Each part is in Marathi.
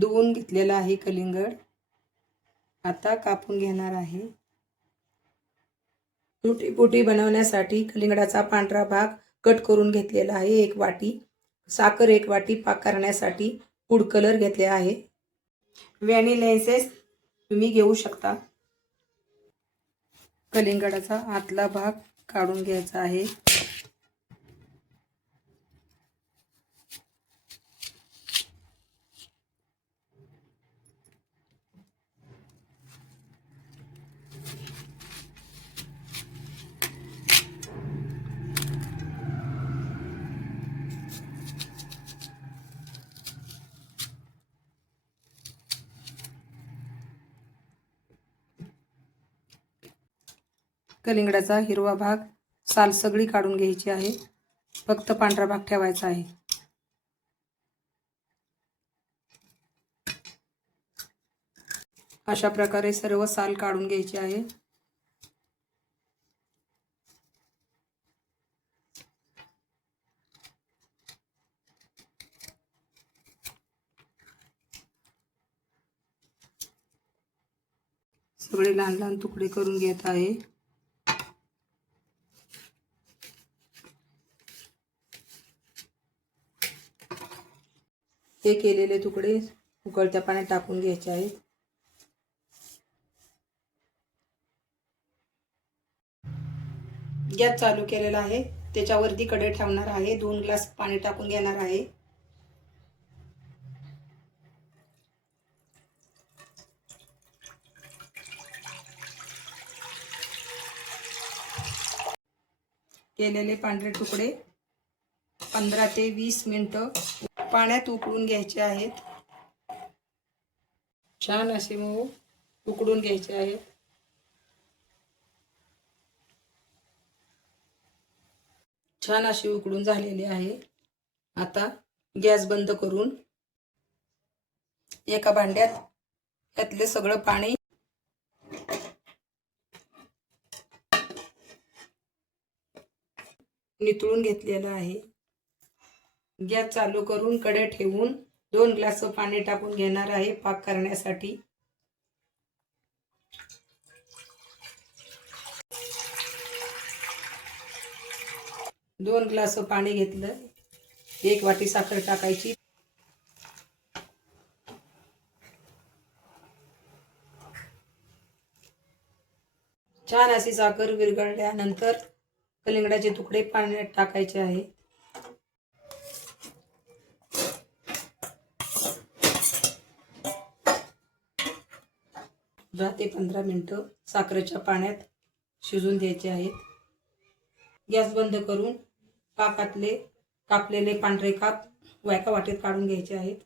धुवून घेतलेला आहे कलिंगड. आता कापून घेणार आहे. तुटी बनवण्यासाठी कलिंगडाचा पांढरा भाग कट करून घेतलेला आहे 1 वाटी. साखर 1 वाटी. पाक करण्यासाठी फूड कलर घेतले आहे. व्हॅनिला एसेन्स तुम्ही घेऊ शकता. कलिंगडाचा आतला भाग काढून घ्यायचा आहे. कलिंगडाचा हिरवा भाग साल सगळी काढून घ्यायची आहे. फक्त पांढरा भाग ठेवायचा आहे. अशा प्रकारे सर्व साल काढून घ्यायची आहे. सगळे लहान लहान तुकडे करून घेत आहे. हे केलेले तुकडे उकळत्या पाण्यात टाकून घ्यायचे आहेत. गॅस चालू केलेला आहे. त्याच्यावरती कढई ठेवणार आहे. 2 ग्लास पाणी टाकून घेणार आहे. केलेले पांढरे तुकडे 15 ते 20 मिनिटं पाण्यात उकळून घ्यायचे आहेत. छान असे मऊ उकडून घ्यायचे आहेत. छान अशी उकडून झालेली आहे. आता गॅस बंद करून एका भांड्यात यातले सगळं पाणी नितळून घेतलेलं आहे. गॅस चालू करून कढई ठेवून 2 ग्लास पाणी टाकून घेणार आहे पाक करण्यासाठी. दोन ग्लास पाणी घेतलं. 1 वाटी साखर टाकायची. छान अशी साखर विरघळल्यानंतर कलिंगडाचे तुकडे पाण्यात टाकायचे आहे. 10 ते 15 मिनिटं साखरेच्या पाण्यात शिजून द्यायचे आहेत. गॅस बंद करून पाकातले कापलेले पांढरे काप एका वाटीत काढून घ्यायचे आहेत.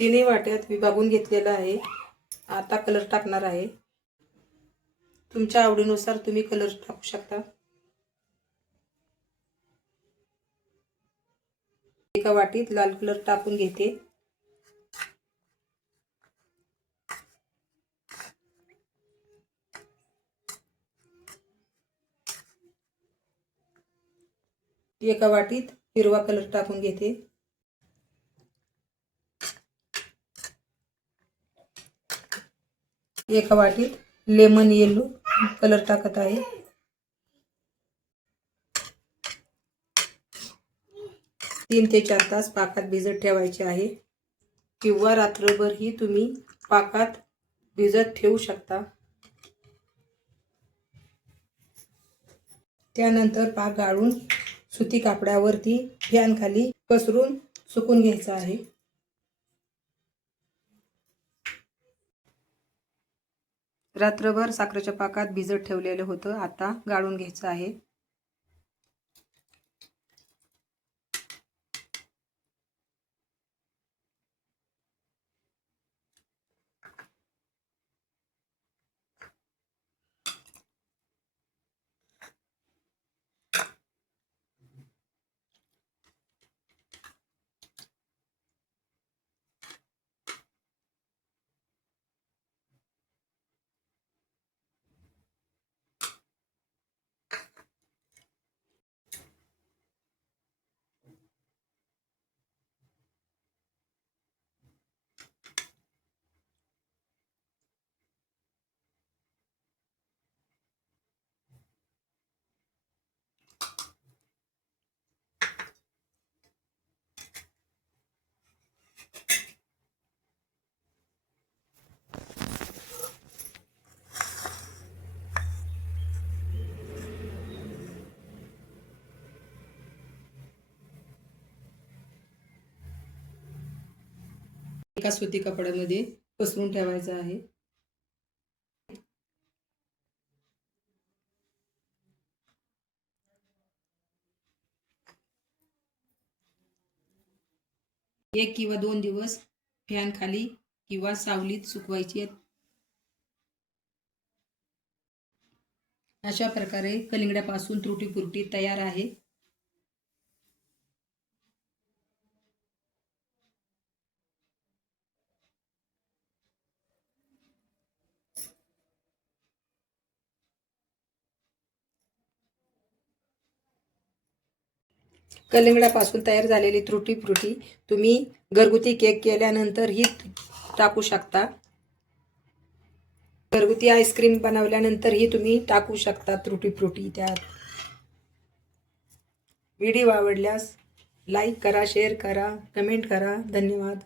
तिन्ही वाट्यात विभागून घेतलेला आहे. आता कलर टाकणार आहे. तुमच्या आवडीनुसार तुम्ही कलर टाकू शकता. एका वाटीत लाल कलर टाकून घेते. एका वाटीत हिरवा कलर टाकून घेते. एका वाटीत लेमन येलो कलर टाकत आहे. तीन ते 4 तास पाकात भिजत ठेवायचे आहे किंवा रात्रभरही तुम्ही पाकात भिजत ठेवू शकता. त्यानंतर पाक गाळून सुती कापडावरती फॅन खाली पसरून सुकून घ्यायचा आहे. रात्रभर साखरेच्या पाकात भिजत ठेवलेलं होतं. आता गाळून घ्यायचं आहे. एका सुती कपड्यामध्ये पसरून ठेवायचं आहे. एक किंवा 2 दिवस फॅन खाली किंवा सावलीत सुकवायची आहेत. अशा प्रकारे कलिंगडापासून तुटी फ्रुटी तयार आहे. कलिंगडापासून तयार झालेली तुटी फ्रुटी तुम्ही घरगुती केक केल्यानंतरही टाकू शकता. घरगुती आईस्क्रीम बनवल्यानंतरही तुम्ही टाकू शकता तुटी फ्रुटी त्यात. व्हिडिओ आवडल्यास लाईक करा, शेअर करा, कमेंट करा. धन्यवाद.